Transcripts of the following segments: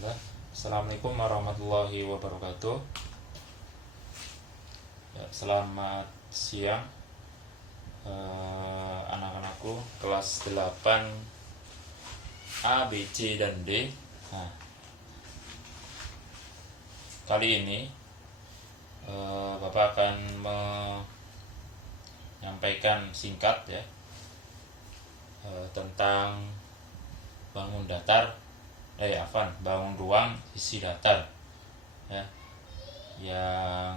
Bismillah. Assalamualaikum warahmatullahi wabarakatuh. Ya, selamat siang anak-anakku kelas 8 A, B, C, dan D. Nah, kali ini Bapak akan menyampaikan singkat ya tentang bangun ruang sisi datar ya, yang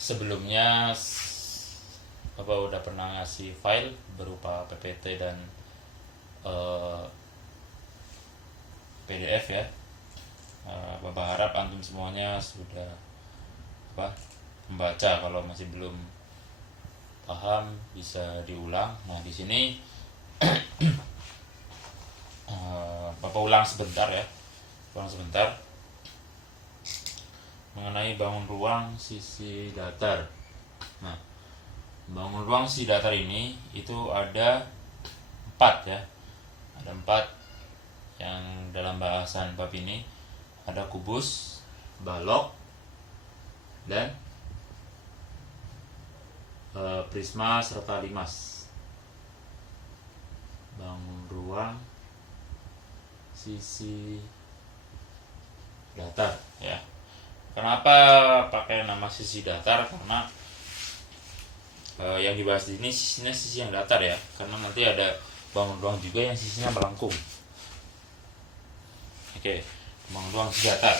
sebelumnya Bapak udah pernah ngasih file berupa PPT dan PDF ya. Bapak harap antum semuanya sudah membaca. Kalau masih belum paham bisa diulang. Nah, di sini Bapak ulang sebentar mengenai bangun ruang sisi datar. Nah, bangun ruang sisi datar ini itu ada 4 ya. Ada 4 yang dalam bahasan bab ini. Ada kubus, balok, dan prisma serta limas. Bangun ruang sisi datar ya. Kenapa pakai nama sisi datar? Karena yang dibahas di ini sisinya sisi yang datar ya. Karena nanti ada bangun ruang juga yang sisinya melengkung. Oke, bangun ruang sisi datar.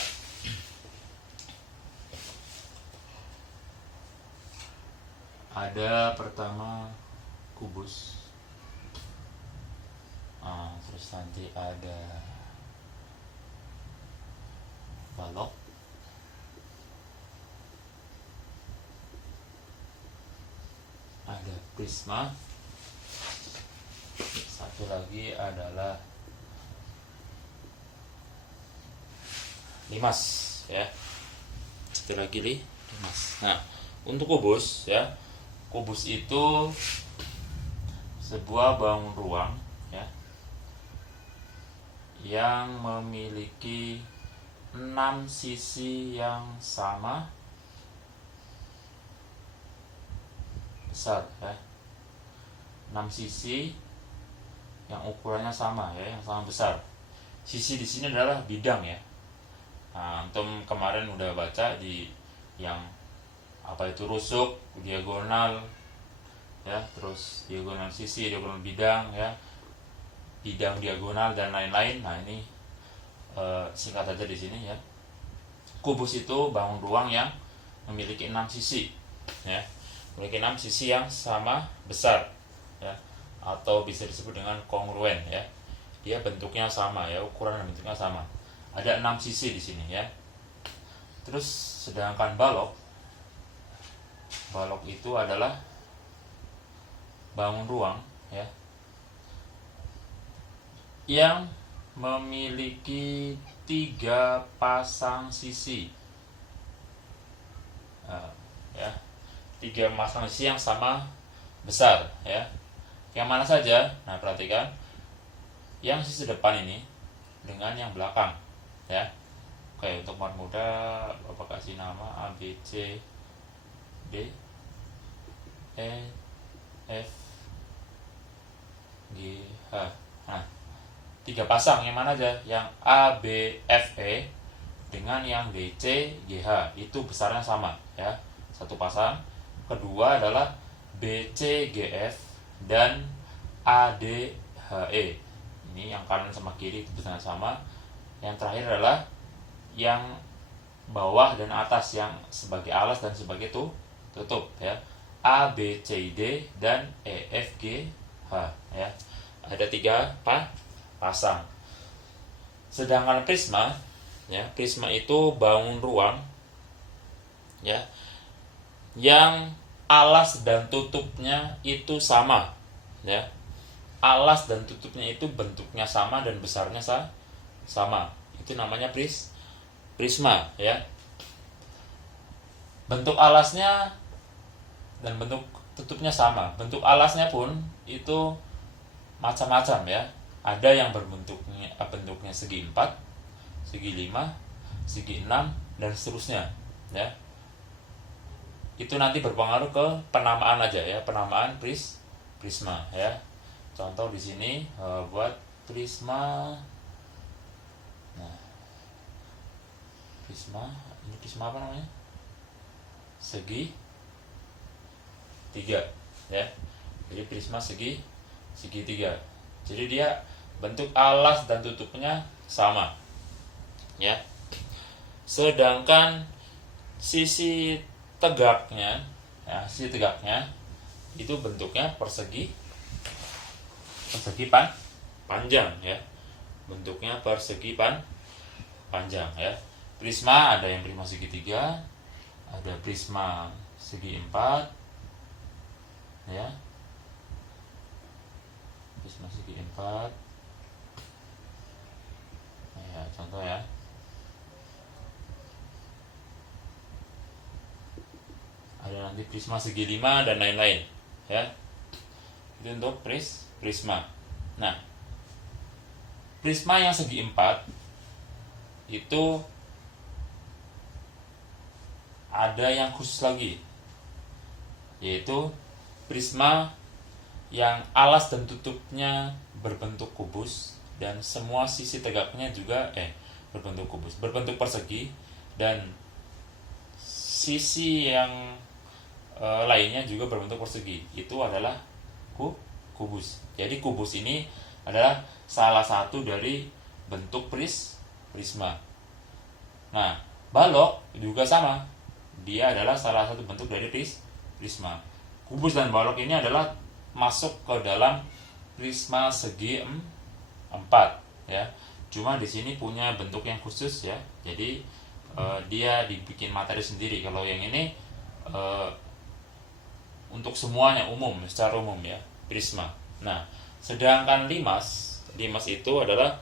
Ada pertama kubus. Terus nanti ada balok, ada prisma, satu lagi adalah limas ya. Satu lagi limas. Nah, untuk kubus ya, kubus itu sebuah bangun ruang ya yang memiliki 6 sisi yang sama besar ya. 6 sisi yang ukurannya sama ya, yang sama besar. Sisi di sini adalah bidang ya. Nah, antum kemarin udah baca di yang apa itu rusuk, diagonal ya, terus diagonal sisi, diagonal bidang ya, bidang diagonal dan lain-lain. Nah, ini singkat aja di sini ya. Kubus itu bangun ruang yang memiliki 6 sisi ya. Memiliki 6 sisi yang sama besar ya, atau bisa disebut dengan kongruen ya. Dia bentuknya sama ya, ukuran dan bentuknya sama. Ada 6 sisi di sini ya. Terus sedangkan balok itu adalah bangun ruang ya yang memiliki 3 pasang sisi ya, 3 pasang sisi yang sama besar ya. Yang mana saja? Nah, perhatikan yang sisi depan ini dengan yang belakang ya. Oke, untuk mudah Bapak kasih nama A, B, C, D, E, F, G, H. Nah, 3 pasang yang mana aja? Yang A, B, F, E dengan yang D, C, G, H itu besarnya sama ya. Satu pasang. Kedua adalah B, C, G, F dan A, D, H, E. Ini yang kanan sama kiri itu besarnya sama. Yang terakhir adalah yang bawah dan atas, yang sebagai alas dan sebagai tutup ya. A, B, C, D dan E, F, G, H ya. Ada 3 pasang. Sedangkan prisma ya, prisma itu bangun ruang ya yang alas dan tutupnya itu sama ya. Alas dan tutupnya itu bentuknya sama dan besarnya sama. Itu namanya prisma ya. Bentuk alasnya dan bentuk tutupnya sama. Bentuk alasnya pun itu macam-macam ya. Ada yang bentuknya segi 4, segi 5, segi 6, dan seterusnya ya. Itu nanti berpengaruh ke penamaan aja ya, penamaan prisma ya. Contoh di sini buat prisma. Nah, ini prisma apa namanya? Segi 3 ya. Jadi prisma segi 3. Jadi dia bentuk alas dan tutupnya sama ya. Sedangkan sisi tegaknya itu bentuknya persegi panjang ya. Bentuknya persegi panjang ya. Prisma ada yang prisma segitiga, ada prisma segi 4 ya. Prisma segi 4 ya, contoh ya. Ada nanti prisma segi 5 dan lain-lain ya. Itu untuk prisma. Nah, prisma yang segi 4 itu ada yang khusus lagi, yaitu prisma yang alas dan tutupnya berbentuk kubus dan semua sisi tegaknya juga berbentuk persegi, dan sisi yang lainnya juga berbentuk persegi. Itu adalah kubus. Jadi kubus ini adalah salah satu dari bentuk prisma. Nah, balok juga sama. Dia adalah salah satu bentuk dari prisma. Kubus dan balok ini adalah masuk ke dalam prisma segi 4 ya. Cuma di sini punya bentuk yang khusus ya. Jadi dia dibikin materi sendiri. Kalau yang ini untuk semuanya secara umum ya, prisma. Nah, sedangkan limas itu adalah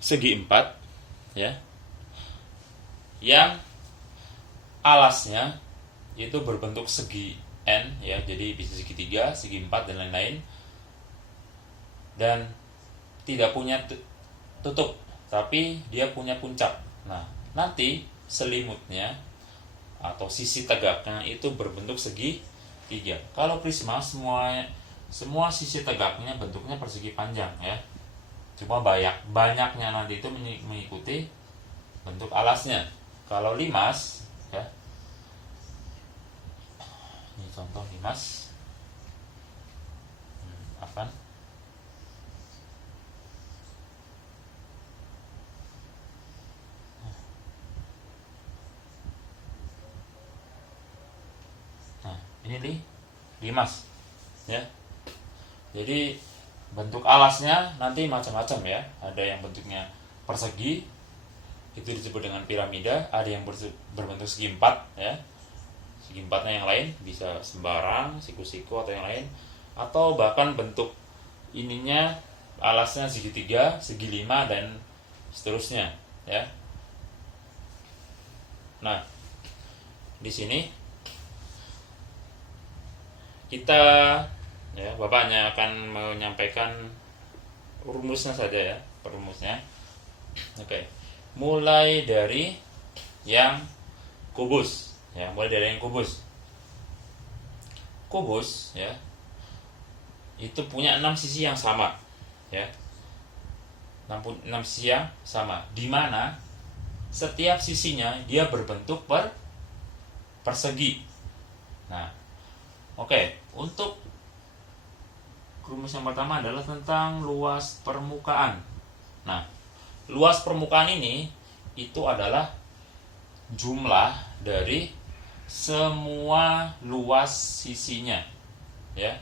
segi 4 ya, yang alasnya itu berbentuk segi N ya, jadi bisa segitiga, segi 4 dan lain-lain, dan tidak punya tutup, tapi dia punya puncak. Nah, nanti selimutnya atau sisi tegaknya itu berbentuk segi 3. Kalau prisma semua sisi tegaknya bentuknya persegi panjang ya. Cuma banyaknya nanti itu mengikuti bentuk alasnya. Kalau limas ya, ini contoh limas. Apa? Nah, ini limas ya. Jadi bentuk alasnya nanti macam-macam ya. Ada yang bentuknya persegi, itu disebut dengan piramida. Ada yang berbentuk segi 4 ya. Segi 4-nya yang lain bisa sembarang, siku-siku atau yang lain, atau bahkan bentuk ininya alasnya segitiga, segi 5 dan seterusnya ya. Nah, di sini kita ya, Bapak hanya akan menyampaikan rumusnya saja ya, perumusnya. Oke. Mulai dari yang kubus ya, kubus ya, itu punya 6 sisi yang sama ya. 6 sisi yang sama, di mana setiap sisinya dia berbentuk persegi. Nah, oke, untuk rumus yang pertama adalah tentang luas permukaan. Nah, luas permukaan ini itu adalah jumlah dari semua luas sisinya ya.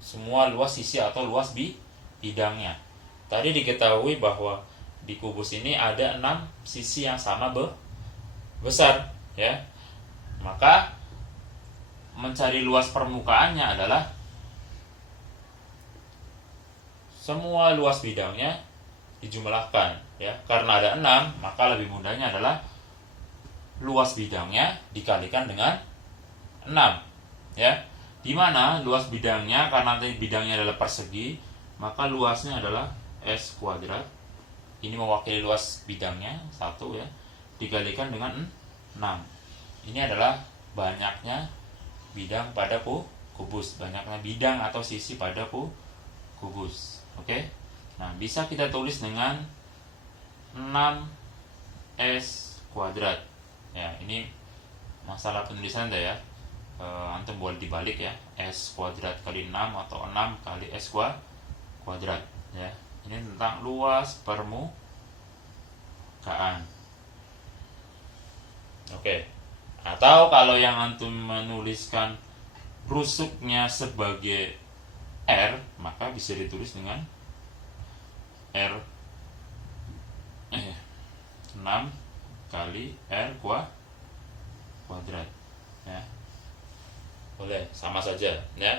Semua luas sisi atau luas bidangnya. Tadi diketahui bahwa di kubus ini ada 6 sisi yang sama besar ya. Maka mencari luas permukaannya adalah semua luas bidangnya dijumlahkan ya. Karena ada 6, maka lebih mudahnya adalah luas bidangnya dikalikan dengan 6 ya. Dimana luas bidangnya, karena nanti bidangnya adalah persegi, maka luasnya adalah S kuadrat ini mewakili luas bidangnya 1 ya, dikalikan dengan 6. Ini adalah banyaknya bidang pada kubus, banyaknya bidang atau sisi pada kubus. Oke. Nah, bisa kita tulis dengan 6s kuadrat. Ya, ini masalah penulisan ya. Antum boleh dibalik ya, s kuadrat kali 6 atau 6 kali s kuadrat ya. Ini tentang luas permukaan. Oke. Atau kalau yang antum menuliskan rusuknya sebagai R, maka bisa ditulis dengan R 6 kali R kuadrat ya. Boleh, sama saja ya.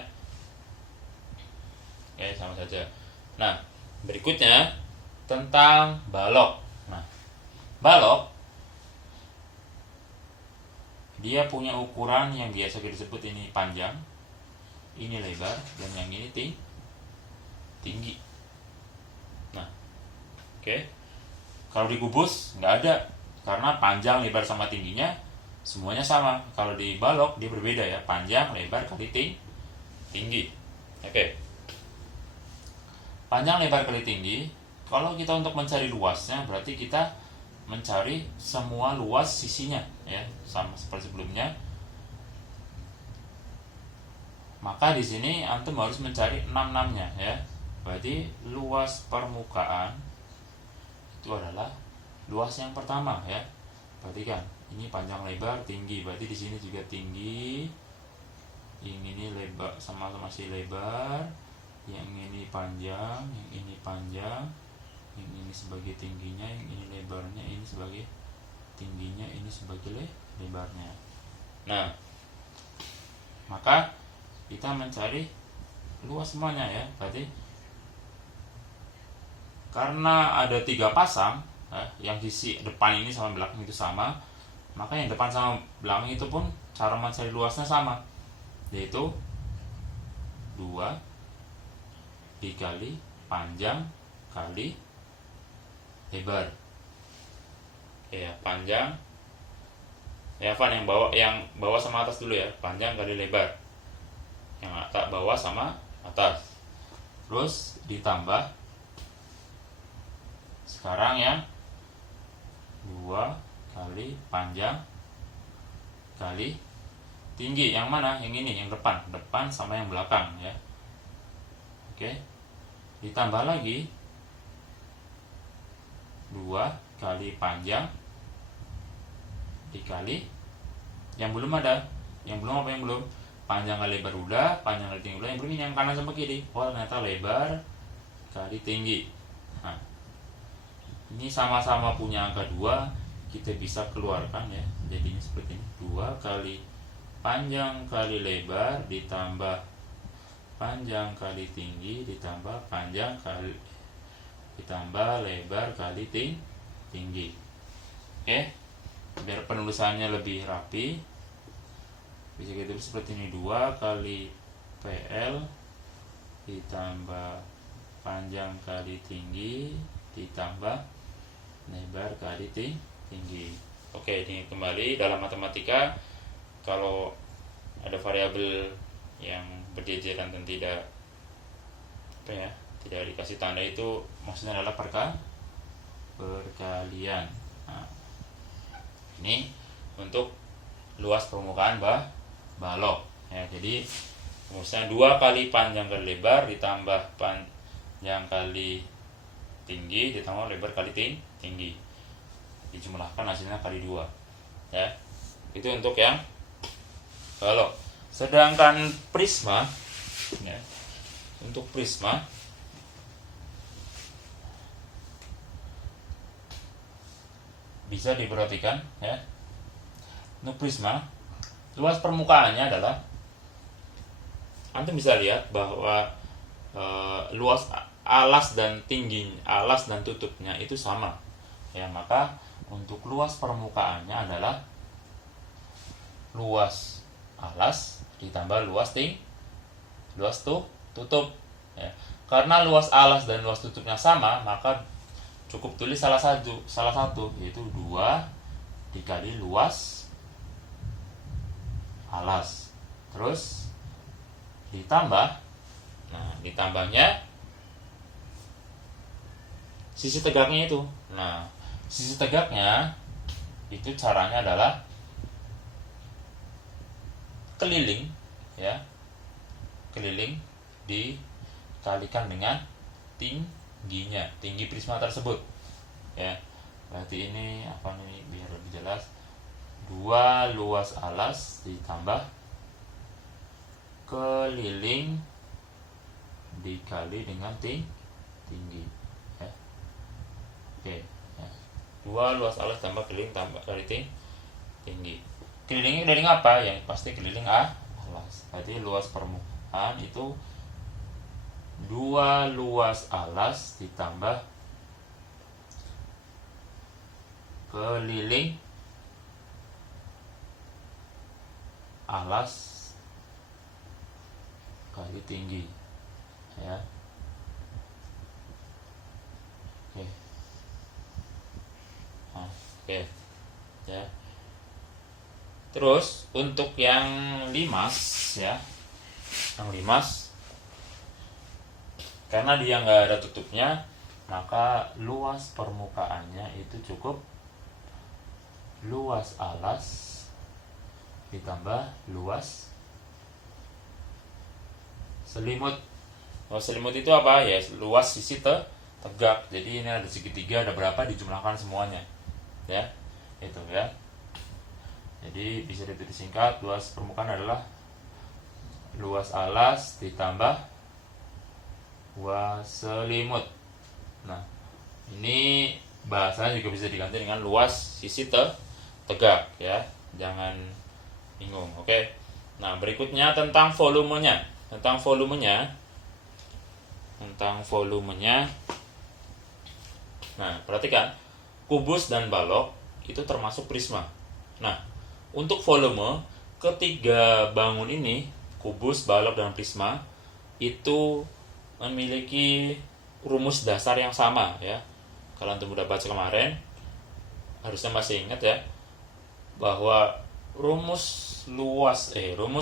Oke, sama saja. Nah, berikutnya tentang balok. Nah, balok dia punya ukuran yang biasa kita sebut ini panjang, ini lebar, dan yang ini tinggi. Nah, oke. Kalau di kubus nggak ada, karena panjang, lebar sama tingginya semuanya sama. Kalau di balok dia berbeda ya, panjang, lebar kali tinggi. Oke. Panjang, lebar kali tinggi. Kalau kita untuk mencari luasnya, berarti kita mencari semua luas sisinya ya, sama seperti sebelumnya. Maka di sini antum harus mencari 6-6-nya ya. Berarti luas permukaan itu adalah luas yang pertama ya. Perhatikan, ini panjang, lebar, tinggi. Berarti di sini juga tinggi. Yang ini lebar, sama-sama masih lebar. Yang ini panjang, yang ini panjang. Yang ini sebagai tingginya, yang ini lebarnya, ini sebagai tingginya, ini sebagai lebarnya. Nah, maka kita mencari luas semuanya ya. Berarti karena ada 3 pasang yang sisi depan ini sama belakang itu sama, maka yang depan sama belakang itu pun cara mencari luasnya sama, yaitu 2 dikali panjang kali lebar. Ya, panjang ya, Van yang bawah sama atas dulu ya, panjang kali lebar, yang atas bawah sama atas, terus ditambah sekarang yang 2 kali panjang kali tinggi. Yang mana? Yang ini, yang depan sama yang belakang ya. Oke. Ditambah lagi 2 kali panjang dikali yang belum ada. Yang belum apa yang belum? Panjang kali lebar udah, panjang kali tinggi udah. Yang belum ini yang kanan sama kiri. Oh, ternyata lebar kali tinggi. Nah, ini sama-sama punya angka 2, kita bisa keluarkan ya. Jadinya seperti ini. 2 kali panjang kali lebar ditambah panjang kali tinggi ditambah panjang kali ditambah lebar kali tinggi. Oke. Biar penulisannya lebih rapi, bisa kita tulis seperti ini. 2 kali PL ditambah panjang kali tinggi ditambah lebar kali tinggi. Oke, ini kembali dalam matematika, kalau ada variabel yang berjejeran dan tidak dikasih tanda, itu maksudnya adalah perkalian. Nah, ini untuk luas permukaan balok ya. Jadi rumusnya 2 kali panjang kali lebar ditambah panjang kali tinggi ditambah lebar kali tinggi, dijumlahkan hasilnya kali 2 ya. Itu untuk yang balok. Sedangkan prisma ya, untuk prisma bisa diperhatikan ya. Untuk prisma, luas permukaannya adalah, antum bisa lihat bahwa luas alas dan tinggi, alas dan tutupnya itu sama ya. Maka untuk luas permukaannya adalah luas alas ditambah luas tutup ya. Karena luas alas dan luas tutupnya sama, maka cukup tulis salah satu yaitu 2 dikali luas alas, terus ditambah, nah ditambahnya sisi tegaknya itu. Nah sisi tegaknya itu caranya adalah keliling, ya, keliling dikalikan dengan tingginya, tinggi prisma tersebut, ya. Berarti ini apa nih, biar lebih jelas, 2 luas alas ditambah keliling dikali dengan tinggi, ya. Oke, ya. 2 luas alas tambah keliling tambah kali tinggi. Kelilingnya keliling apa? Yang pasti keliling alas. Berarti luas permukaan itu 2 luas alas ditambah keliling alas kali tinggi, ya. Oke. Nah, oke, ya. Terus untuk yang limas, ya, yang limas, karena dia nggak ada tutupnya, maka luas permukaannya itu cukup luas alas ditambah luas selimut. Luas selimut itu apa? Ya, luas sisi tegak. Jadi ini ada segitiga, ada berapa, dijumlahkan semuanya, ya, itu, ya. Jadi bisa disingkat, luas permukaan adalah luas alas ditambah luas selimut. Nah, ini bahasanya juga bisa diganti dengan luas sisi tegak, ya. Jangan bingung, oke. Nah, berikutnya tentang volumenya. Tentang volumenya. Nah, perhatikan, kubus dan balok itu termasuk prisma. Nah, untuk volume, ketiga bangun ini, kubus, balok, dan prisma, itu memiliki rumus dasar yang sama, ya. Kalau antum udah baca kemarin, harusnya masih ingat, ya, bahwa rumus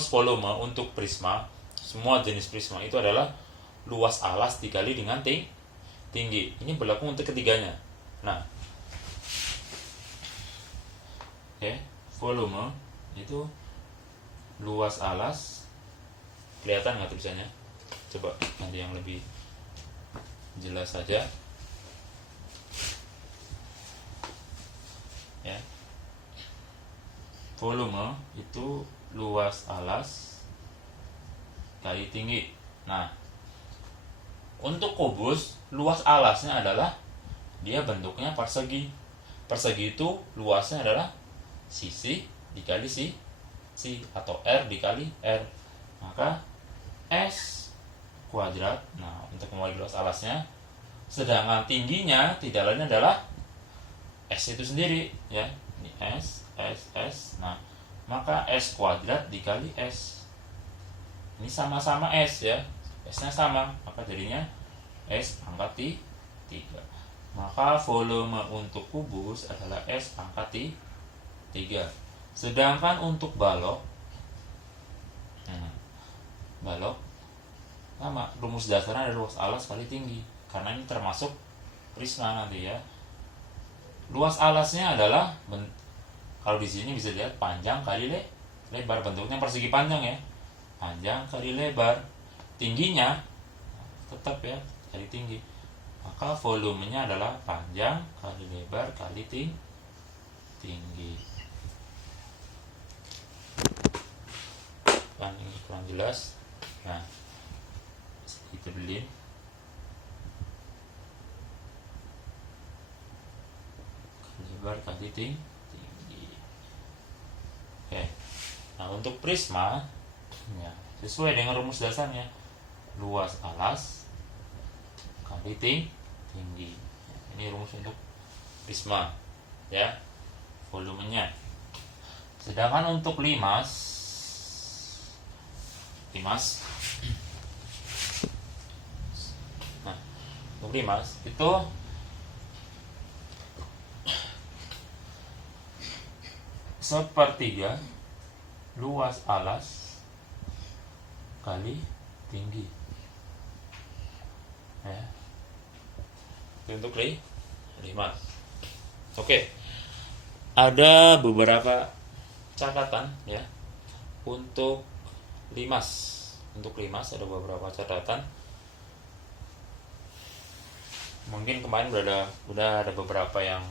volume untuk prisma, semua jenis prisma itu adalah luas alas dikali dengan tinggi. Ini berlaku untuk ketiganya. Nah, volume itu luas alas, kelihatan nggak tulisannya? Coba nanti yang lebih jelas saja, ya. Volume itu luas alas kali tinggi. Nah, untuk kubus, luas alasnya adalah dia bentuknya persegi. Persegi itu luasnya adalah sisi dikali si atau R dikali R, maka S kuadrat. Nah, untuk memulai luas alasnya, sedangkan tingginya tidak lain adalah S itu sendiri, ya. Ini S. Nah, maka S kuadrat dikali S. Ini sama-sama S, ya. S-nya sama, maka jadinya S pangkat 3. Maka volume untuk kubus adalah S pangkat 3. Sedangkan untuk balok, sama, rumus dasarnya adalah luas alas kali tinggi, karena ini termasuk prisma nanti, ya. Luas alasnya adalah, kalau di sini bisa lihat, panjang kali lebar, bentuknya persegi panjang, ya. Panjang kali lebar. Tingginya tetap, ya, kali tinggi. Maka volumenya adalah panjang kali lebar kali tinggi. Kan ini kurang jelas. Nah, kita beli kali lebar kali tinggi. Oke. Nah, untuk prisma, ya, sesuai dengan rumus dasarnya, luas alas kali tinggi. Ini rumus untuk prisma, ya, volumenya. Sedangkan untuk limas nah, untuk limas itu sepertiga luas alas kali tinggi. Ya. Itu untuk limas. Oke. Ada beberapa catatan ya untuk limas. Untuk limas ada beberapa catatan. Mungkin kemarin udah ada beberapa yang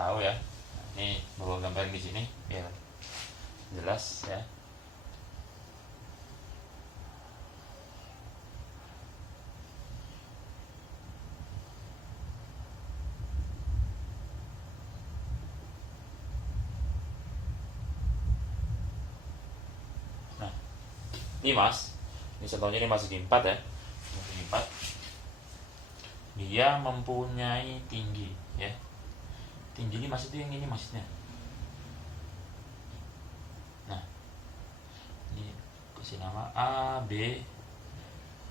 tahu ya. Ini bawa gambar di sini biar jelas ya. Nah, limas, ini contohnya limas segi 4 ya. Limas segi 4. Dia mempunyai tinggi ya. Tinggi limas itu yang ini maksudnya. Nah, ini kasih nama A, B,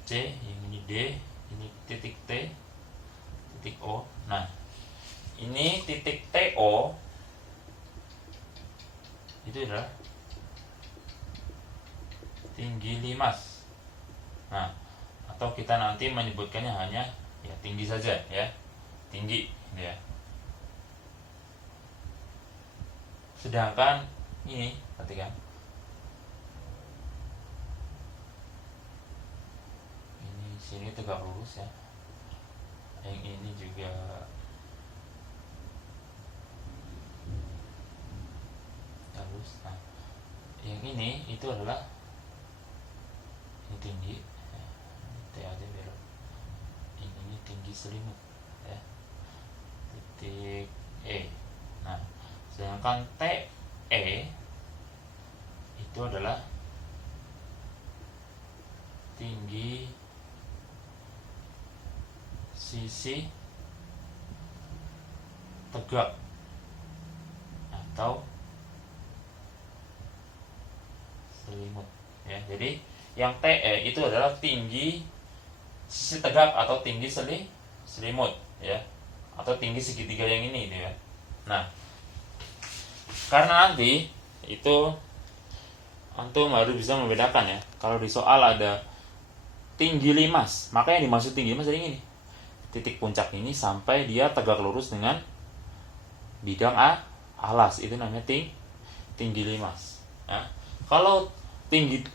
C, yang ini D, ini titik T, titik O. Nah, ini titik TO itu adalah tinggi limas. Nah, atau kita nanti menyebutkannya hanya ya tinggi saja ya, tinggi ya. Sedangkan ini perhatikan, ini sini tegak lurus ya, yang ini juga lurus. Nah, yang ini itu adalah ini tinggi ya. T aja biar ini tinggi selimut ya, titik E. Nah, sedangkan TE itu adalah tinggi sisi tegak atau selimut ya. Jadi yang TE itu adalah tinggi sisi tegak atau tinggi selimut ya, atau tinggi segitiga yang ini ya. Nah, karena nanti itu antum harus bisa membedakan ya. Kalau di soal ada tinggi limas, maka yang dimaksud tinggi limas dari ini, titik puncak ini sampai dia tegak lurus dengan bidang alas, itu namanya tinggi limas ya. Kalau tinggi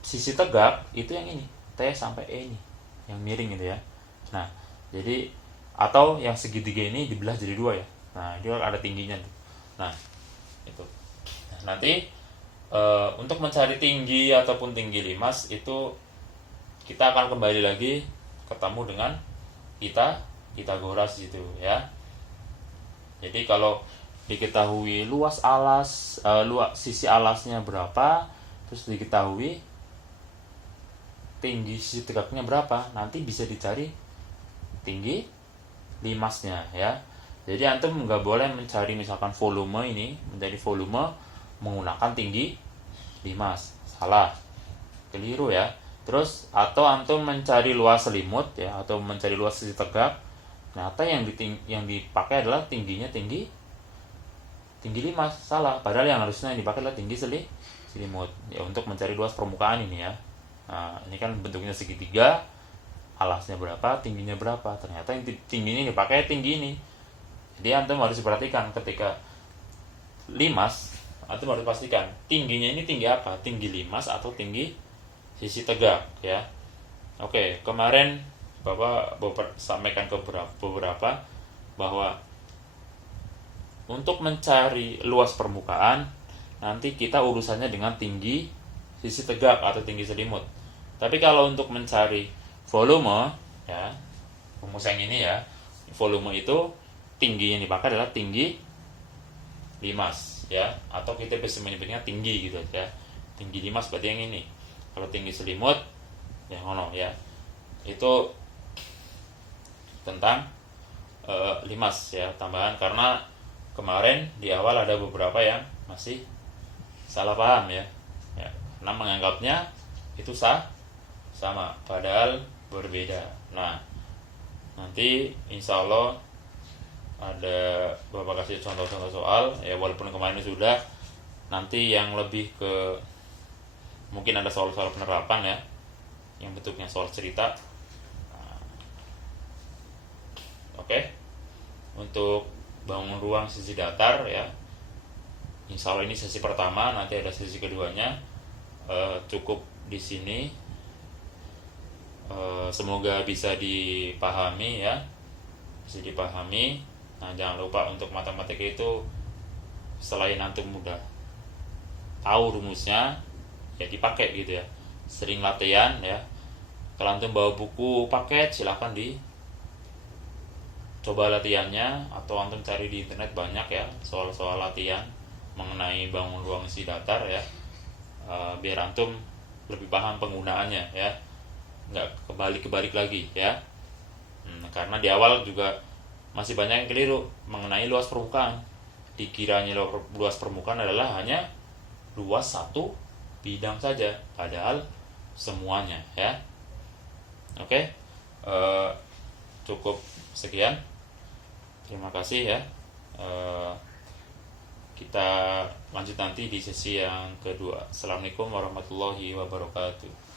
sisi tegak itu yang ini, T sampai E ini, yang miring gitu ya. Nah, jadi atau yang segitiga ini dibelah jadi dua ya. Nah, dia ada tingginya tuh. Nah, itu. Nah, nanti untuk mencari tinggi ataupun tinggi limas itu kita akan kembali lagi ketemu dengan Pythagoras gitu ya. Jadi kalau diketahui luas alas, sisi alasnya berapa, terus diketahui tinggi sisi tegaknya berapa, nanti bisa dicari tinggi limasnya ya. Jadi antum nggak boleh mencari misalkan volume ini menjadi volume menggunakan tinggi limas, salah, keliru ya. Terus atau antum mencari luas selimut ya, atau mencari luas sisi tegak, ternyata yang dipakai adalah tingginya tinggi limas, salah. Padahal yang harusnya yang dipakai adalah tinggi selimut ya, untuk mencari luas permukaan ini ya. Nah, ini kan bentuknya segitiga, alasnya berapa, tingginya berapa. Ternyata yang tingginya dipakai tinggi ini. Jadi antum harus diperhatikan ketika limas, antum harus pastikan tingginya ini tinggi apa, tinggi limas atau tinggi sisi tegak ya. Oke, kemarin Bapak sampaikan ke beberapa bahwa untuk mencari luas permukaan nanti kita urusannya dengan tinggi sisi tegak atau tinggi selimut. Tapi kalau untuk mencari volume ya, rumus yang ini ya, volume itu tinggi yang dipakai adalah tinggi limas ya, atau kita bisa menyebutnya tinggi gitu ya. Tinggi limas berarti yang ini. Kalau tinggi selimut ya ngono ya, itu tentang limas ya, tambahan karena kemarin di awal ada beberapa yang masih salah paham ya, karena menganggapnya itu sama padahal berbeda. Nah, nanti insya Allah ada Bapak kasih contoh-contoh soal ya, walaupun kemarin sudah. Nanti yang lebih ke mungkin ada soal-soal penerapan ya, yang bentuknya soal cerita. Nah, oke. Untuk bangun ruang sisi datar ya, insya Allah ini sesi pertama, nanti ada sesi keduanya. Cukup di sini. Semoga bisa dipahami ya, bisa dipahami. Nah, jangan lupa untuk matematika itu selain antum mudah tahu rumusnya ya, dipakai gitu ya, sering latihan ya. Kalau antum bawa buku paket, silahkan coba latihannya, atau antum cari di internet banyak ya soal-soal latihan mengenai bangun ruang isi datar ya. Biar antum lebih paham penggunaannya ya, nggak kebalik lagi ya. Karena di awal juga masih banyak yang keliru mengenai luas permukaan. Dikiranya luas permukaan adalah hanya luas satu bidang saja, padahal semuanya ya. Oke. Cukup sekian, terima kasih ya. Kita lanjut nanti di sesi yang kedua. Assalamualaikum warahmatullahi wabarakatuh.